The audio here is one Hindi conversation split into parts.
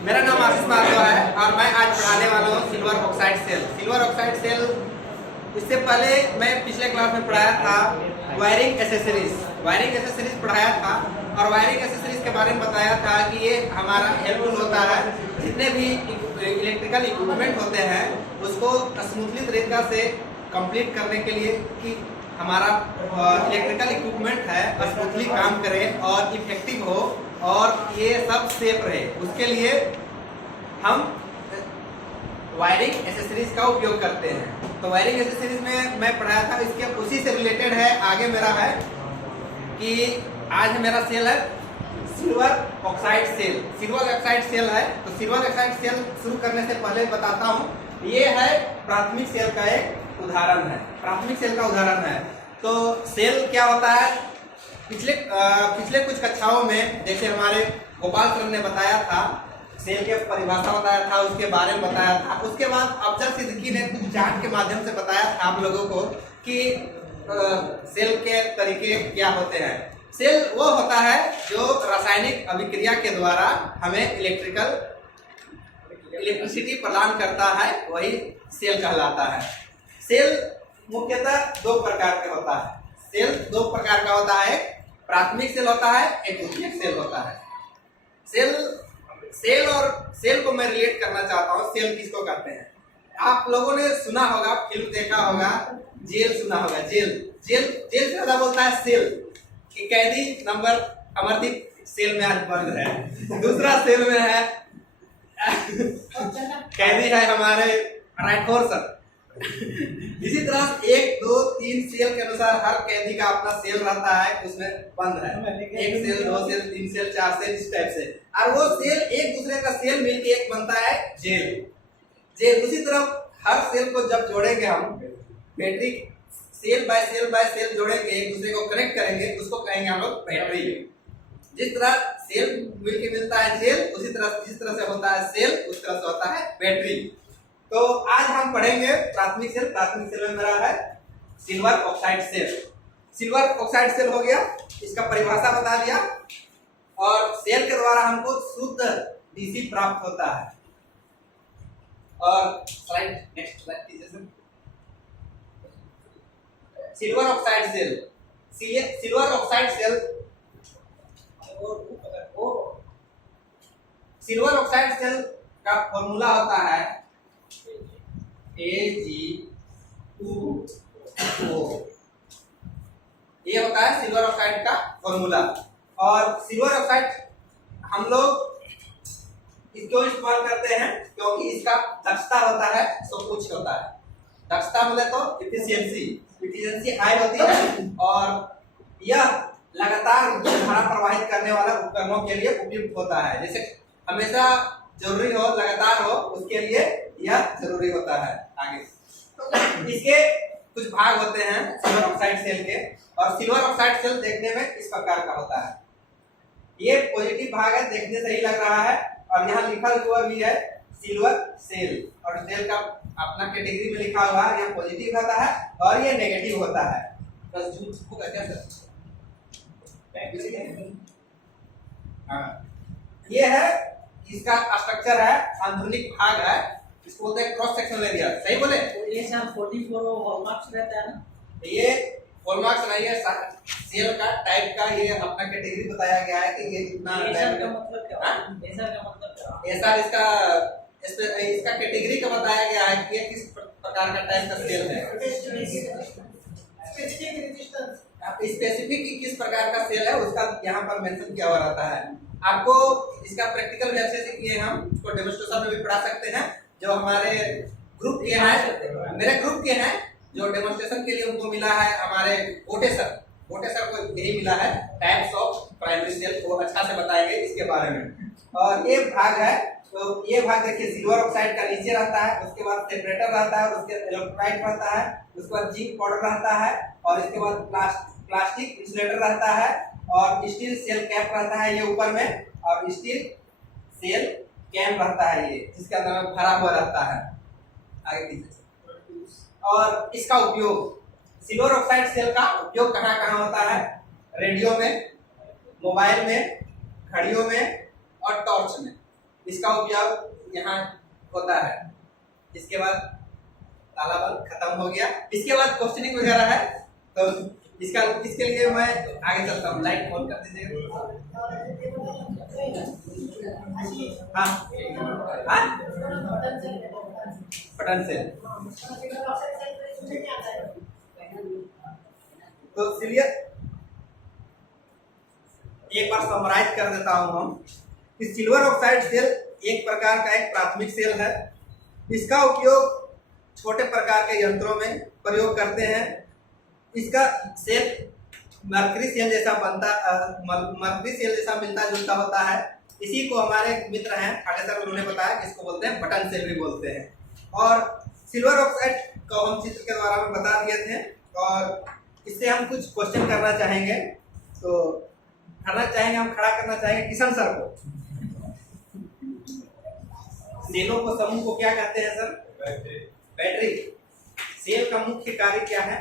मेरा नाम आशीष माधव है और मैं आज पढ़ाने वाला हूँ silver oxide cell. Silver oxide cell इससे पहले मैं पिछले क्लास में पढ़ाया था वायरिंग एसेसरीज पढ़ाया था और वायरिंग एसेसरीज के बारे में बताया था कि ये हमारा हेल्पफुल होता है। जितने भी इलेक्ट्रिकल इक्विपमेंट होते हैं उसको स्मूथली तरीका से कंप्लीट करने के लिए कि हमारा इलेक्ट्रिकल इक्विपमेंट है स्मूथली काम करे और इफेक्टिव हो और ये सब सेफ रहे, उसके लिए हम वायरिंग एसेसरीज का उपयोग करते हैं। तो वायरिंग एसेसरीज में मैं पढ़ाया था, इसके उसी से रिलेटेड है। आगे मेरा है कि आज मेरा सेल है silver oxide cell. Silver oxide cell है तो सिल्वर ऑक्साइड सेल शुरू करने से पहले बताता हूँ, ये है प्राथमिक सेल का एक उदाहरण है। प्राथमिक सेल का उदाहरण है तो सेल क्या होता है, पिछले कुछ कक्षाओं में जैसे हमारे गोपाल सर ने बताया था, सेल के परिभाषा बताया था, उसके बारे में बताया था। उसके बाद अफजल सिद्दीकी ने कुछ चार्ट के माध्यम से बताया था आप लोगों को कि सेल के तरीके क्या होते हैं। सेल वो होता है जो रासायनिक अभिक्रिया के द्वारा हमें इलेक्ट्रिसिटी प्रदान करता है, वही सेल कहलाता है। सेल मुख्यतः दो प्रकार का होता है। सेल दो प्रकार का होता है, प्राथमिक सेल होता है, एक द्वितीयक सेल होता है। सेल को मैं रिलेट करना चाहता हूँ। सेल किसको कहते हैं? आप लोगों ने सुना होगा, फिल्म देखा होगा, जेल सुना होगा। जेल से ज्यादा बोलता है सेल कि कैदी नंबर अमरदीप सेल में आज बंद है। दूसरा सेल में है कैदी है हमारे राठौर सर। इसी तरह 1, 2, 3 सेल के अनुसार हर कैदी का अपना सेल रहता है, उसमें बंद है 1 सेल, 2 सेल, 3 सेल, 4 सेल, इस टाइप से। और वो सेल एक दूसरे का सेल मिलके एक बनता है जेल। उसी तरह हर सेल को जब जोड़ेंगे हम, बैटरी सेल बाय सेल जोड़ेंगे, एक दूसरे को कनेक्ट करेंगे, उसको कहेंगे हम लोग बैटरी। जिस तरह सेल मिलके मिलता है जेल, उसी तरह जिस तरह से होता है सेल उस तरह से होता है बैटरी। तो आज हम पढ़ेंगे प्राथमिक सेल। प्राथमिक सेल में मेरा है silver oxide cell. Silver oxide cell हो गया, इसका परिभाषा बता दिया और सेल के द्वारा हमको शुद्ध डीसी प्राप्त होता है। और स्लाइड नेक्स्ट स्लाइड कीजिए। Silver oxide cell silver oxide cell का फॉर्मूला होता है Ag2O। ये होता है सिल्वर ऑक्साइड का फॉर्मूला। और सिल्वर ऑक्साइड हम लोग इसको इस्तेमाल करते हैं क्योंकि इसका दक्षता होता है सब कुछ होता है। दक्षता बोले तो इफिशियंसी हाई होती है और यह लगातार धारा प्रवाहित करने वाला उपकरणों के लिए उपयुक्त होता है। जैसे हमेशा जरूरी हो, लगातार हो, उसके लिए यह जरूरी होता है। आगे इसके कुछ भाग होते हैं सिल्वर ऑक्साइड सेल के, और सिल्वर ऑक्साइड सेल देखने में इस प्रकार का होता है। ये पॉजिटिव भाग है, देखने से ही लग रहा है, और यहाँ लिखा हुआ भी है सिल्वर सेल, और सेल का अपना कैटेगरी में लिखा हुआ है। यह पॉजिटिव होता है और ये नेगेटिव होता है। बस झूठ होगा क्या सर? ये है इसका स्ट्रक्चर है, आंतरिक भाग है, इसको बोलते हैं क्रॉस सेक्शनल एरिया। सही बोले? ये सर 44 हॉलमार्क्स रहता है ना? ये हॉलमार्क्स नहीं है, सेल का टाइप का ये अपना कैटेगरी बताया गया है कि ये कितना एसआर का मतलब क्या? एसआर का मतलब क्या? एसआर इसका कैटेगरी का बताया गया है कि ये किस प्रकार का टाइप का सेल है। स्पेसिफिक किस प्रकार का सेल है उसका यहाँ पर मेंशन किया हुआ रहता है। आपको इसका प्रैक्टिकल भी अच्छे से किए, हम इसको डेमोन्स्ट्रेशन में भी पढ़ा सकते हैं। जो हमारे ग्रुप के हैं, मेरे ग्रुप के हैं, जो डेमोन्स्ट्रेशन के लिए उनको मिला है, हमारे गोटे सर को यही मिला है, टाइप्स ऑफ प्राइमरी सेल, को अच्छा से बताएंगे इसके बारे में। और ये भाग है, तो ये भाग देखिए सिल्वर ऑक्साइड का नीचे रहता है, उसके बाद सेपरेटर रहता है, उसके इलेक्ट्रोलाइट रहता है, उसके बाद जिंक पाउडर रहता है, और इसके बाद प्लास्टिक इंसुलेटर रहता है, और स्टील सेल कैप रहता है ये ऊपर में, और स्टील सेल कैप रहता है ये, जिसके अंदर भरा हुआ रहता है। आगे कीजिए। और इसका उपयोग, सिल्वर ऑक्साइड सेल का उपयोग कहाँ कहाँ होता है? रेडियो में, मोबाइल में, घड़ियों में और टॉर्च में। इसका उपयोग यहाँ होता है। इसके बाद तालाबंद खत्म हो गया। इसके बाद क्वेश्चनिंग वगैरह है, तो इसके लिए मैं आगे चलता हूँ। लाइट ऑन कर दीजिएगा। हाँ हाँ, बटन से। तो चलिए एक बार समराइज कर देता हूं हम कि सिल्वर ऑक्साइड सेल एक प्रकार का एक प्राथमिक सेल है। इसका उपयोग छोटे प्रकार के यंत्रों में प्रयोग करते हैं। इसका सेल मरकरी सेल जैसा मरकरी सेल जैसा मिलता जुलता होता है। इसी को हमारे मित्र हैं ठाटे सर, उन्होंने बताया कि इसको बोलते हैं बटन सेल भी बोलते हैं। और सिल्वर ऑक्साइड को हम चित्र के द्वारा में बता दिए थे, और इससे हम कुछ क्वेश्चन करना चाहेंगे। तो हम खड़ा करना चाहेंगे किशन सर को। सेलों को समूह को क्या कहते हैं सर? बैटरी। सेल का मुख्य कार्य क्या है?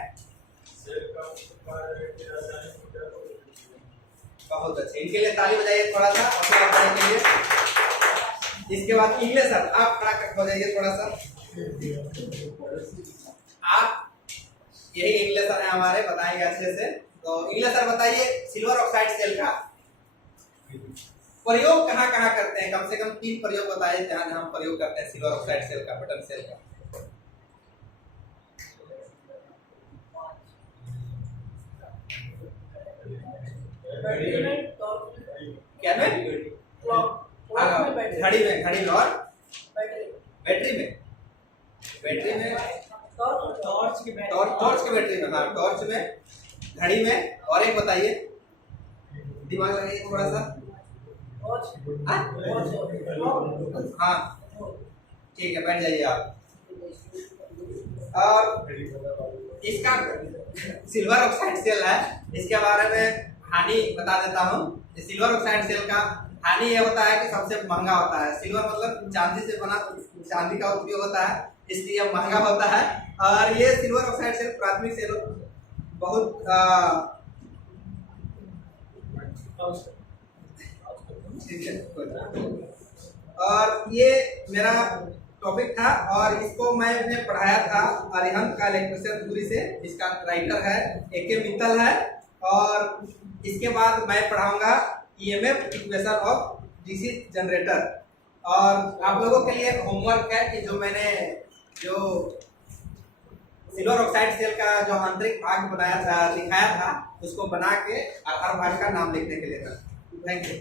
बहुत अच्छे, इनके लिए ताली बजाइए थोड़ा सा अपने के लिए। इसके बाद इंग्लिश सर, आप खड़ा हो जाइए थोड़ा सा। आप यही इंग्लिश सर है हमारे, बताएंगे अच्छे से। तो इंग्लिश सर बताइए, सिल्वर ऑक्साइड सेल का प्रयोग कहाँ कहाँ करते हैं? कम से कम 3 प्रयोग बताइए जहाँ हम प्रयोग करते हैं सिल्वर ऑक्साइड सेल का, बटन सेल का। क्या में? घड़ी में और बैटरी में टॉर्च के बैटरी में, हाँ टॉर्च में, घड़ी में, और एक बताइए, दिमाग लगाइए थोड़ा सा। हाँ ठीक है, बैठ जाइए आप। और इसका सिल्वर ऑक्साइड सेल है, इसके बारे में हानि बता देता हूँ। सिल्वर ऑक्साइड सेल का हानि ये होता है कि सबसे महंगा होता है। सिल्वर मतलब चांदी से बना, चांदी का उपयोग होता है, इसलिए महंगा होता है। और ये सिल्वर ऑक्साइड सेल प्राथमिक सेल बहुत और ये मेरा टॉपिक था, और इसको मैंने पढ़ाया था अरिहंत का इलेक्ट्रिशियन दूरी से। इसका राइटर है AK मित्तल है। और इसके बाद मैं पढ़ाऊंगा EMF equation of DC generator. और आप लोगों के लिए होमवर्क है कि जो मैंने सिल्वर ऑक्साइड सेल का जो आंतरिक भाग बनाया था, दिखाया था, उसको बना के हर भाग का नाम लिखने के लिए था। Thank you.